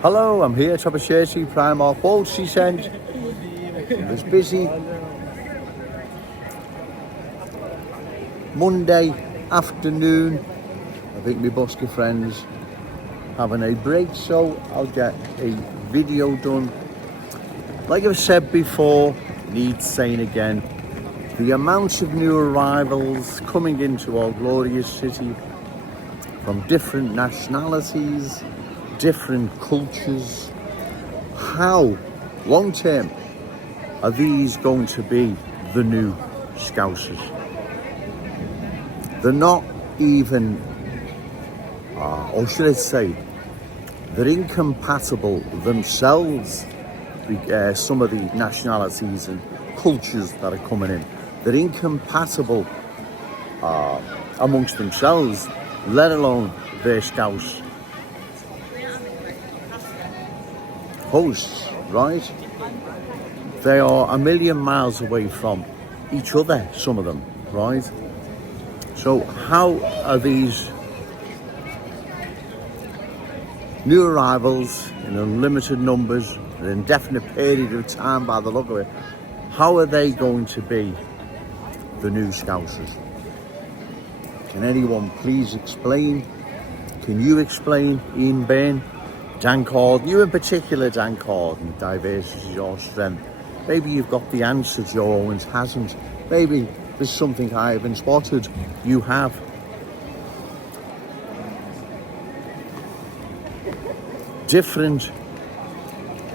Hello, I'm here, top of Chertsey, Primark, Bolsey Sent. It was busy. Monday afternoon, I think my Busker friends having a break, so I'll get a video done. Like I've said before, needs saying again, the amount of new arrivals coming into our glorious city from different nationalities, different cultures. How long term are these going to be the new Scousers? They're not even, or should I say, they're incompatible themselves. Some of the nationalities and cultures that are coming in, they're incompatible amongst themselves, let alone their Scouse hosts, right? They are a million miles away from each other, some of them, right? So how are these new arrivals in unlimited numbers, an indefinite period of time by the look of it, how are they going to be the new Scousers? Can anyone please explain? Can you explain, Ian Bain, Dan Corden, you in particular, Dan Corden, diversity is your strength. Maybe you've got the answer, Joe Owens hasn't. Maybe there's something I haven't spotted, you have. Different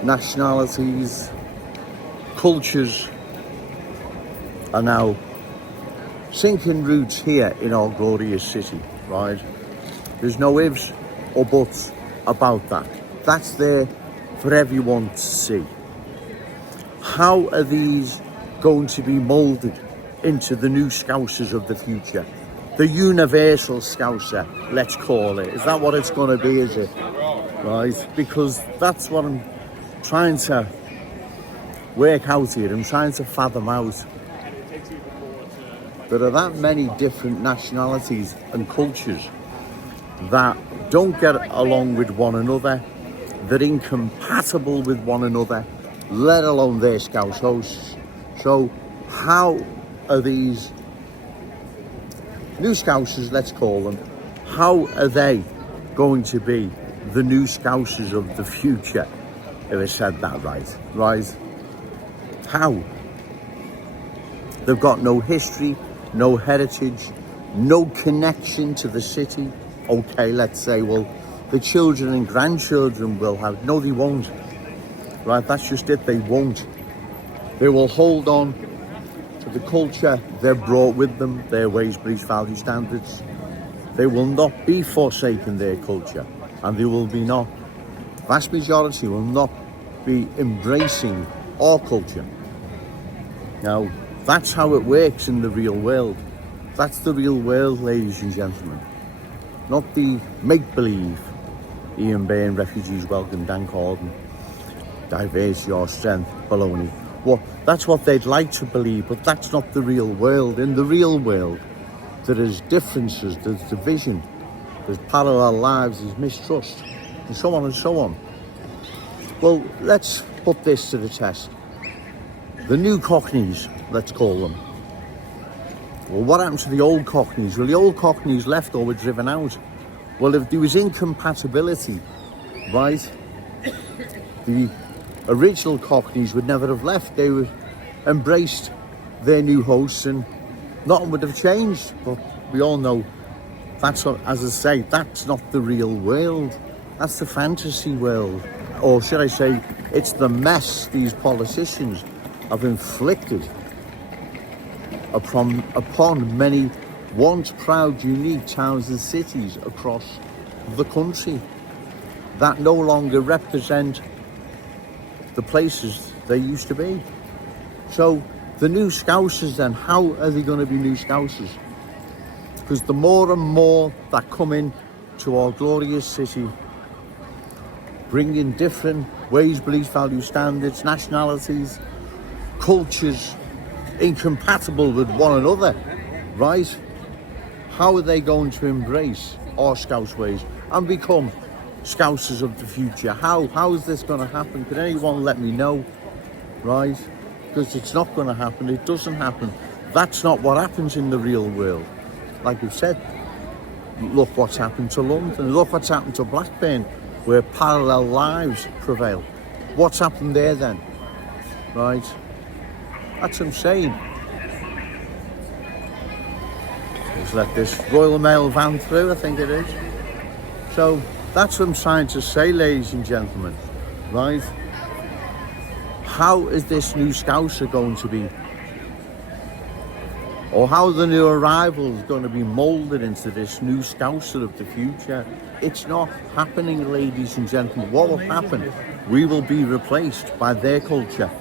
nationalities, cultures are now sinking roots here in our glorious city, right? There's no ifs or buts about that. That's there for everyone to see. How are these going to be moulded into the new Scousers of the future? The universal Scouser, let's call it. Is that what it's going to be, is it? Right? Because that's what I'm trying to work out here. I'm trying to fathom out. There are that many different nationalities and cultures that don't get along with one another. They're incompatible with one another, let alone their Scouse hosts. So how are these new Scousers, let's call them, how are they going to be the new Scousers of the future, if I said that right? How? They've got no history, no heritage, no connection to the city. Okay, let's say, well, the children and grandchildren will have, no they won't, right? That's just it, they won't. They will hold on to the culture they've brought with them, their ways, beliefs, value, standards. They will not be forsaking their culture, and they will be not, vast majority will not be embracing our culture. Now, that's how it works in the real world. That's the real world, ladies and gentlemen. Not the make-believe, Ian Bain, refugees welcome, Dan Corden, diversity or strength, baloney. Well, that's what they'd like to believe, but that's not the real world. In the real world, there is differences, there's division, there's parallel lives, there's mistrust, and so on and so on. Well, let's put this to the test. The new Cockneys, let's call them. Well, what happened to the old Cockneys? Well, the old Cockneys left or were driven out. Well, if there was incompatibility, right, the original Cockneys would never have left. They would embraced their new hosts and nothing would have changed. But we all know that's what, as I say, that's not the real world. That's the fantasy world. Or should I say, it's the mess these politicians have inflicted upon many once proud, unique towns and cities across the country that no longer represent the places they used to be. So the new Scousers then, how are they going to be new Scousers? Because the more and more that come in to our glorious city, bringing different ways, beliefs, values, standards, nationalities, cultures, incompatible with one another, right? How are they going to embrace our Scouse ways and become Scousers of the future. How is this going to happen? Can anyone let me know? Right? Because it's not going to happen. It doesn't happen. That's not what happens in the real world. Like I've said, look what's happened to London. Look what's happened to Blackburn, where parallel lives prevail. What's happened there then? Right? That's what I'm saying. Let's let this Royal Mail van through, I think it is. So that's what I'm trying to say, ladies and gentlemen. Right? How is this new Scouser going to be? Or how are the new arrivals going to be moulded into this new Scouser of the future? It's not happening, ladies and gentlemen. What will happen? We will be replaced by their culture,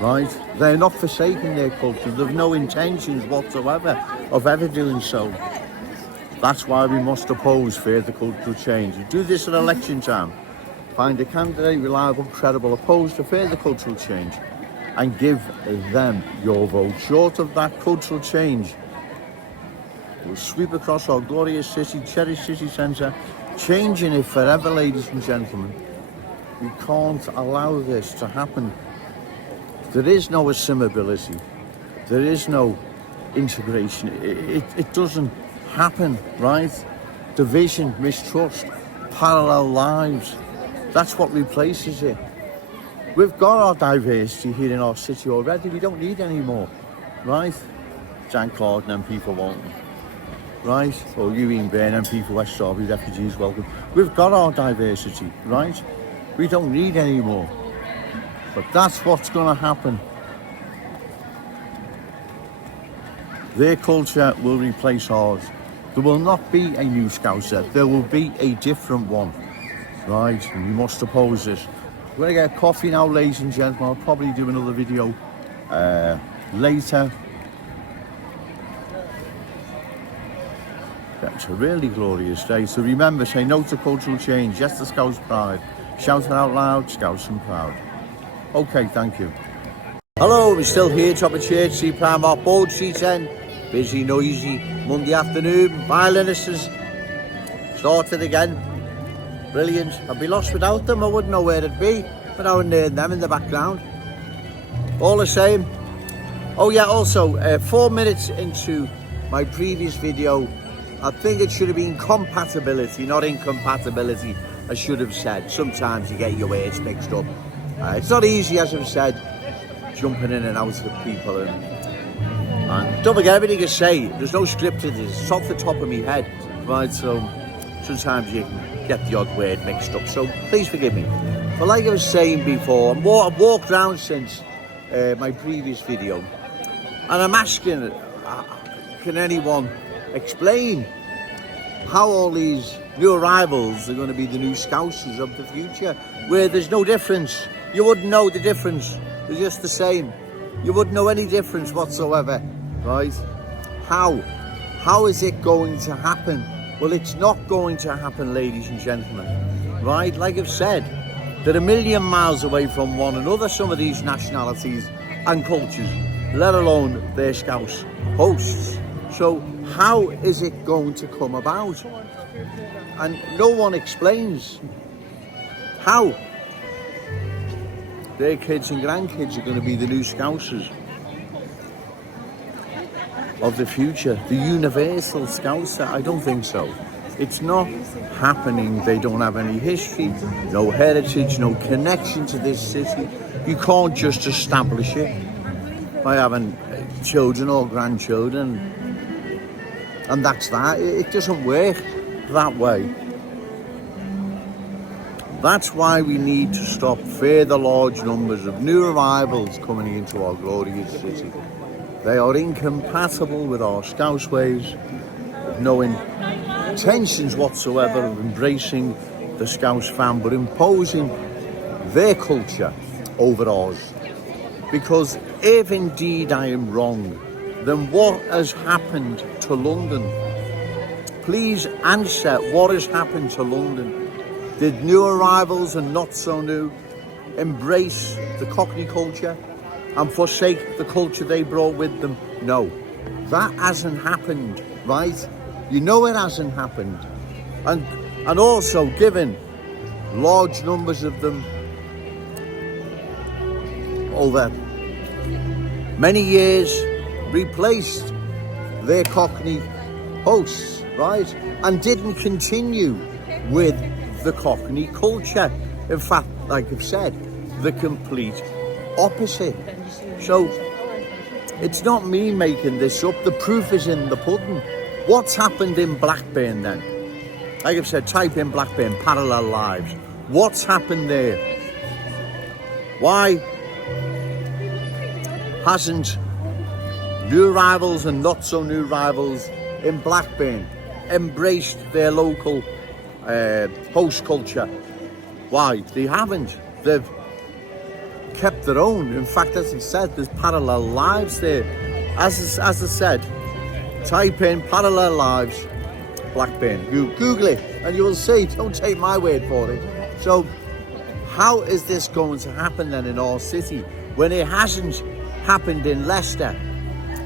right? They're not forsaking their culture. They've no intentions whatsoever of ever doing so. That's why we must oppose further cultural change. You do this at election time. Find a candidate, reliable, credible, opposed to further cultural change, and give them your vote. Short of that cultural change, we'll sweep across our glorious city, cherished city centre, changing it forever, ladies and gentlemen. We can't allow this to happen. There is no assimilability. There is no integration. It doesn't happen, right? Division, mistrust, parallel lives. That's what replaces it. We've got our diversity here in our city already. We don't need any more, right? Jan Claude MP for Walton, right? Or Ewan Bairn MP for West Strawberry, refugees welcome. We've got our diversity, right? We don't need any more. But that's what's going to happen. Their culture will replace ours. There will not be a new Scouser. There will be a different one, right? And we must oppose it. We're going to get coffee now, ladies and gentlemen. I'll probably do another video later. It's a really glorious day. So remember, say no to cultural change. Yes to Scouse pride. Shout it out loud, Scouse and proud. Okay, thank you. Hello, we're still here, top of church, C Primark, Bold C10. Busy, noisy, Monday afternoon. Violinists has started again. Brilliant. I'd be lost without them. I wouldn't know where it'd be without hearing them in the background. All the same. Oh yeah, also 4 minutes into my previous video, I think it should have been compatibility, not incompatibility. I should have said. Sometimes you get your words mixed up. It's not easy, as I've said, jumping in and out of people. And don't forget, everything I say, there's no script to this. It's off the top of my head, right? So sometimes you can get the odd word mixed up. So please forgive me. But like I was saying before, I've walked around since my previous video, and I'm asking, can anyone explain how all these new arrivals are going to be the new Scousers of the future, where there's no difference? You wouldn't know the difference. They're just the same. You wouldn't know any difference whatsoever, right? How is it going to happen? Well, it's not going to happen, ladies and gentlemen, right? Like I've said, they're a million miles away from one another, some of these nationalities and cultures, let alone their Scouse hosts. So how is it going to come about? And no one explains how. Their kids and grandkids are going to be the new Scousers of the future, the universal Scouser. I don't think so. It's not happening. They don't have any history, no heritage, no connection to this city. You can't just establish it by having children or grandchildren, and that's that. It doesn't work that way. That's why we need to stop further large numbers of new arrivals coming into our glorious city. They are incompatible with our Scouse ways, no intentions whatsoever of embracing the Scouse fam, but imposing their culture over ours. Because if indeed I am wrong, then what has happened to London? Please answer, what has happened to London? Did new arrivals and not so new embrace the Cockney culture and forsake the culture they brought with them? No, that hasn't happened, right? You know it hasn't happened. And also, given large numbers of them over many years replaced their Cockney hosts, right? And didn't continue with the Cockney culture. In fact, like I've said, the complete opposite. So it's not me making this up. The proof is in the pudding. What's happened in Blackburn then? Like I've said, type in Blackburn, parallel lives. What's happened there? Why hasn't new arrivals and not so new arrivals in Blackburn embraced their local host culture? Why? They haven't. They've kept their own. In fact, as I said, there's parallel lives there. As I said, type in parallel lives Blackburn. You Google it and you will see. Don't take my word for it. So how is this going to happen then in our city when it hasn't happened in Leicester,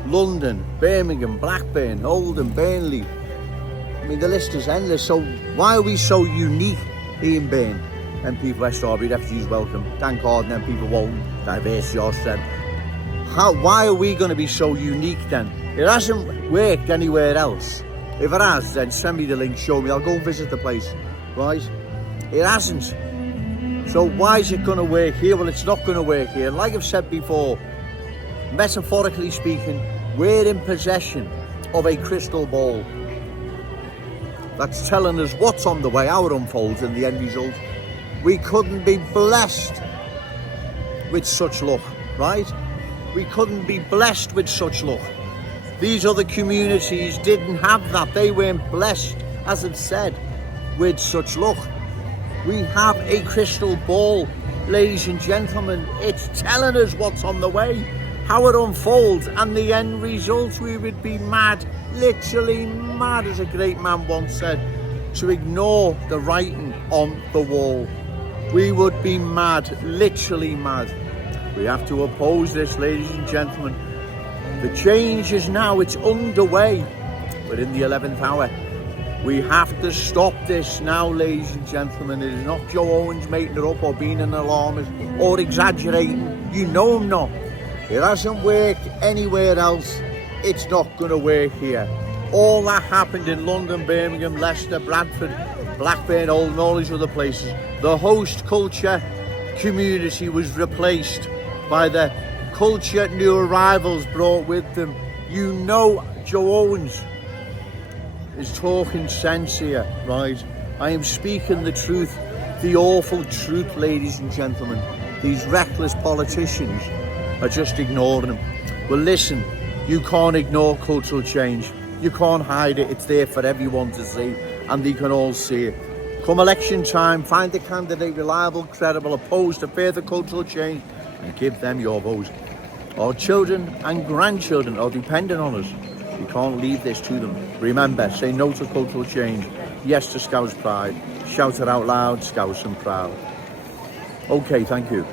London, Birmingham, Blackburn, Oldham, Burnley? I mean, the list is endless. So why are we so unique in Burn? And people West Derby, refugees welcome. Thank God, and people won't. Diversity or strength. Why are we going to be so unique then? It hasn't worked anywhere else. If it has, then send me the link, show me. I'll go and visit the place, right? It hasn't. So why is it going to work here? Well, it's not going to work here. And like I've said before, metaphorically speaking, we're in possession of a crystal ball that's telling us what's on the way, how it unfolds, and the end result. We couldn't be blessed with such luck, right? We couldn't be blessed with such luck. These other communities didn't have that. They weren't blessed, as I've said, with such luck. We have a crystal ball, ladies and gentlemen. It's telling us what's on the way, how it unfolds, and the end result. We would be mad, literally mad, as a great man once said, to ignore the writing on the wall. We would be mad, literally mad. We have to oppose this, ladies and gentlemen. The change is now, it's underway. We're in the 11th hour. We have to stop this now, ladies and gentlemen. It is not Joe Owens making it up or being an alarmist or exaggerating. You know I'm not. It hasn't worked anywhere else. It's not going to work here. All that happened in London, Birmingham, Leicester, Bradford, Blackburn, Oldham, all these other places. The host culture community was replaced by the culture new arrivals brought with them. You know Joe Owens is talking sense here, right? I am speaking the truth, the awful truth, ladies and gentlemen. These reckless politicians are just ignoring them. Well, listen, you can't ignore cultural change. You can't hide it. It's there for everyone to see, and they can all see it. Come election time, find a candidate reliable, credible, opposed to further cultural change, and give them your vote. Our children and grandchildren are dependent on us. We can't leave this to them. Remember, say no to cultural change, yes to Scouse pride. Shout it out loud, Scouse and proud. Okay, thank you.